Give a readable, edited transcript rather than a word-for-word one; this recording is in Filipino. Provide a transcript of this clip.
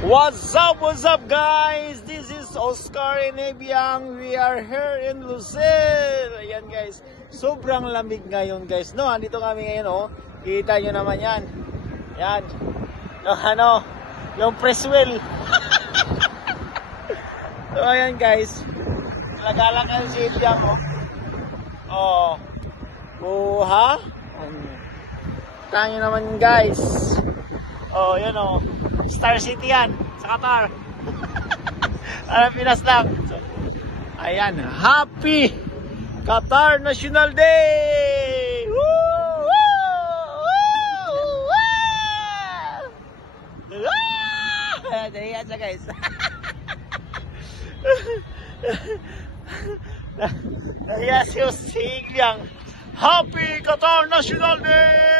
What's up guys? This is Oscar Enebiang. We are here in Lucille. Ayan guys, sobrang lamig ngayon guys. No, andito kami ngayon oh. Kita nyo naman yan. Yan. No, yung press wheel. So ayan guys. Lagalakad si Ebiang oh. Buha. Kita nyo naman guys. Oh, yun oh. Star City yan, sa Qatar. Pinas lang. So, ayan, happy Qatar National Day! Woo! Woo! Woo! Woo! Ayan siya guys. Ayan si Ebiang. Happy Qatar National Day!